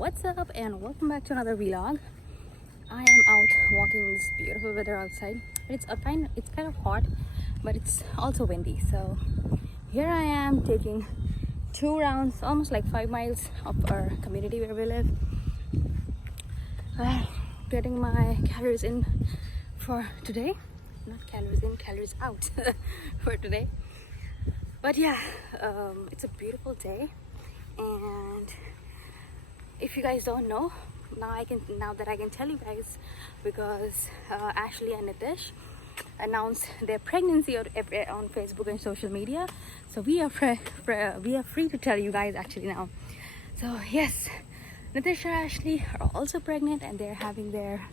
What's up and welcome back to another vlog. I am out walking in this beautiful weather outside. It's kind of hot, but it's also windy. So here I am taking 2 rounds, almost like 5 miles of our community where we live. Getting my calories in for today. Not calories in, calories out for today. But yeah, it's a beautiful day, and if you guys don't know, now that I can tell you guys, because Ashley and Nitish announced their pregnancy on Facebook and social media, so we are free to tell you guys actually now. So yes, Nitish and Ashley are also pregnant, and they're having their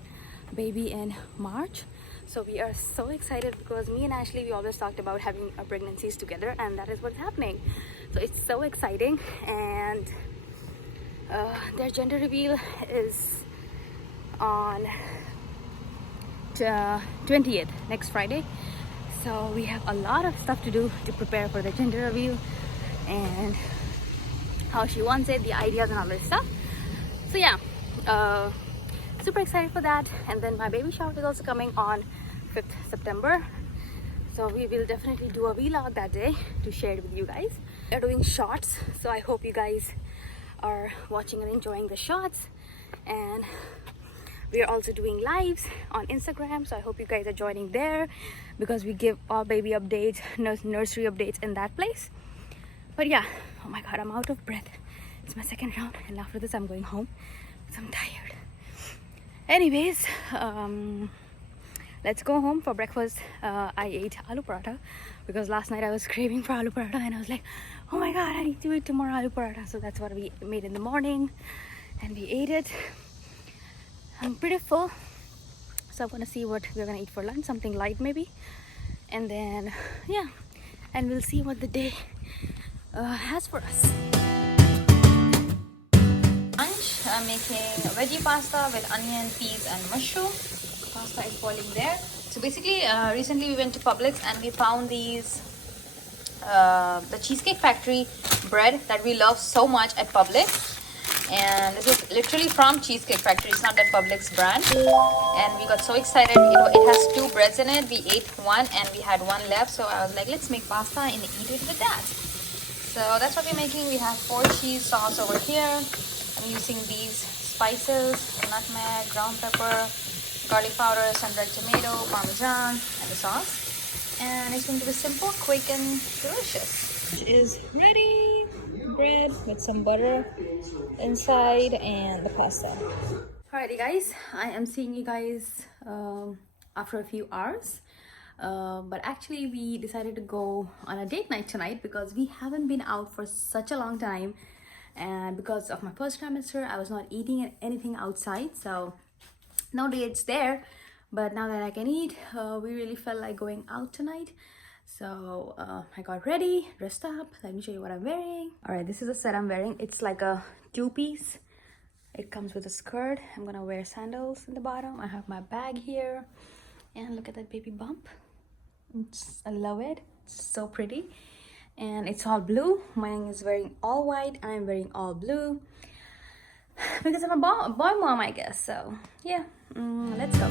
baby in March. So we are so excited because me and Ashley, we always talked about having our pregnancies together, and that is what's happening. So it's so exciting, and their gender reveal is on 20th, next Friday. So we have a lot of stuff to do to prepare for the gender reveal and how she wants it, the ideas and all this stuff. So yeah, super excited for that. And then my baby shower is also coming on 5th September. So we will definitely do a vlog that day to share it with you guys. We're doing shots, so I hope you guys are watching and enjoying the shots. And we are also doing lives on Instagram, so I hope you guys are joining there, because we give all baby updates, nursery updates in that place. But yeah, oh my god, I'm out of breath. It's my second round, and after this I'm going home because I'm tired. Anyways, let's go home for breakfast. I ate aloo paratha because last night I was craving for aloo paratha, and I was like, oh my god, I need to eat tomorrow aloo paratha. So that's what we made in the morning, and we ate it. I'm pretty full, so I'm gonna see what we're gonna eat for lunch, something light maybe, and then yeah, and we'll see what the day has for us. Lunch, I'm making veggie pasta with onion, peas and mushroom. Pasta is boiling there. So basically, recently we went to Publix and we found these the Cheesecake Factory bread that we love so much at Publix. And this is literally from Cheesecake Factory. It's not that Publix brand. And we got so excited. It has 2 breads in it. We ate one and we had one left. So I was like, let's make pasta and eat it with that. So that's what we're making. We have 4 cheese sauce over here. I'm using these spices: nutmeg, ground pepper, garlic powder, sun-dried tomato, parmesan, and the sauce. And it's going to be simple, quick, and delicious. It is ready. Bread with some butter inside and the pasta. Alrighty guys, I am seeing you guys after a few hours. But actually we decided to go on a date night tonight because we haven't been out for such a long time. And because of my first trimester, I was not eating anything outside. So no dates there. But now that I can eat, we really felt like going out tonight. So I got ready, dressed up. Let me show you what I'm wearing. All right, this is the set I'm wearing. It's like a 2-piece. It comes with a skirt. I'm gonna wear sandals in the bottom. I have my bag here, and look at that baby bump. I love it. It's so pretty, and it's all blue. Mine is wearing all white. I'm wearing all blue because I'm a boy mom, I guess. So yeah, let's go.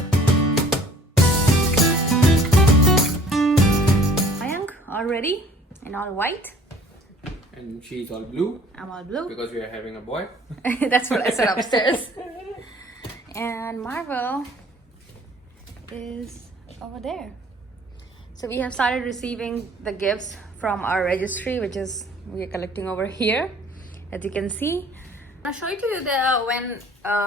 All ready and all white, and she's all blue. I'm all blue because we are having a boy. That's what I said upstairs. And Marvel is over there. So we have started receiving the gifts from our registry, which is we are collecting over here, as you can see. I'll show you when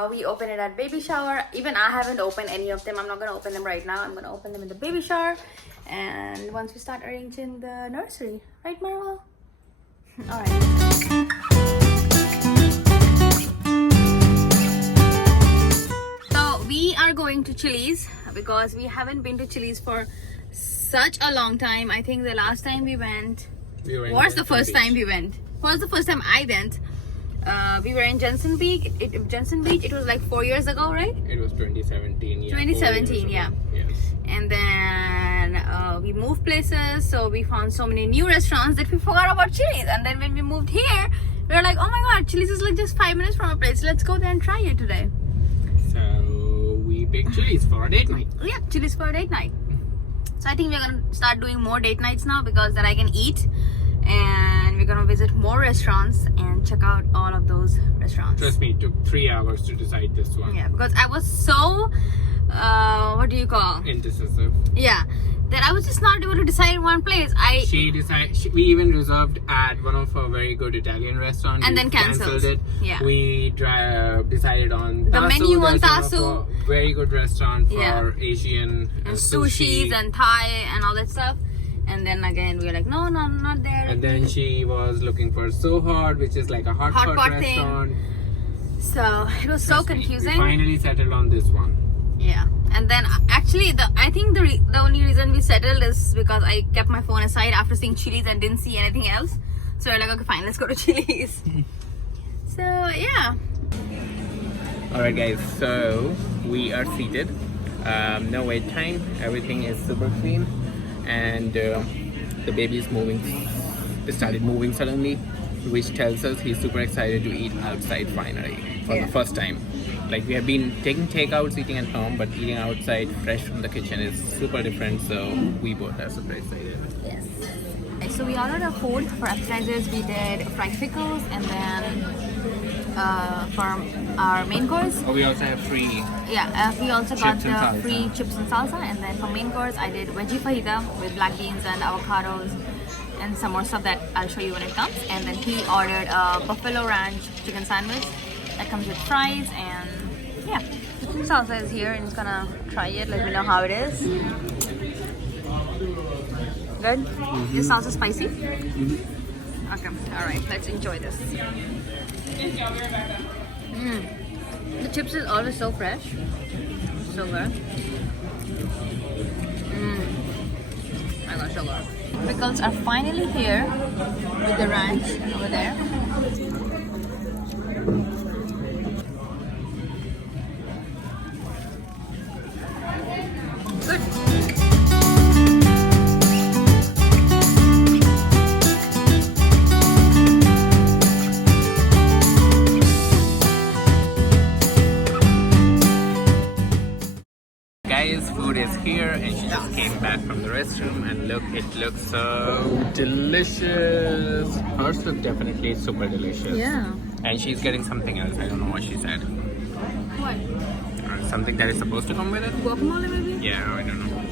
we open it at baby shower. Even I haven't opened any of them. I'm not going to open them right now. I'm going to open them in the baby shower, and once we start arranging the nursery. Right, Marvel? All right. So we are going to Chili's because we haven't been to Chili's for such a long time. I think the last time we went was the first time we went. Was the first time I went. We were in Jensen Beach. It was like 4 years ago, right? It was 2017. Yeah, 2017, yeah. Yes. And then we moved places, so we found so many new restaurants that we forgot about Chili's. And then when we moved here, We were like, oh my god, Chili's is like just 5 minutes from our place. Let's go there and try it today. So we picked Chili's for a date night. Yeah, Chili's for a date night. So I think we're gonna start doing more date nights now because then I can eat, and we're gonna visit more restaurants and check out all of those restaurants. Trust me, it took 3 hours to decide this one. Yeah, because I was so what do you call? Indecisive. Yeah, that I was just not able to decide in one place. We even reserved at one of a very good Italian restaurants and then cancelled it. Yeah, we decided on the menu on There's Tasu. one of a very good restaurant for Asian and sushis and Thai and all that stuff. And then again we were like, no, not there. And then she was looking for So Hot, which is like a hot pot restaurant. So it was so confusing. We finally settled on this one. Yeah, and then actually I think the only reason we settled is because I kept my phone aside after seeing Chili's and didn't see anything else. So we're like, okay, fine, let's go to Chili's. So yeah. Alright guys, so we are seated. No wait time. Everything is super clean, and the baby is moving. It started moving suddenly, which tells us he's super excited to eat outside finally for the first time. Like, we have been taking takeouts, eating at home, but eating outside fresh from the kitchen is super different, so we both are super excited. Yes. So we ordered our food. For appetizers we did fried pickles, and then for our main course, Oh, we also have free. yeah, we also got Chips and the salsa. free chips and salsa. And then for main course I did veggie fajita with black beans and avocados and some more stuff that I'll show you when it comes. And then he ordered a buffalo ranch chicken sandwich that comes with fries. And yeah, salsa is here and he's gonna try it. Let me know how it is. Good? Is salsa spicy? Okay, alright, let's enjoy this. The chips is always so fresh. So good. I got so good. Pickles are finally here with the ranch over there. Good. Guys, food is here, and she just came back from the restroom, and look, it looks so delicious. Hers look definitely super delicious. Yeah. And she's getting something else. I don't know what she said. What? Something that is supposed to come with it? Guacamole maybe? Yeah, I don't know.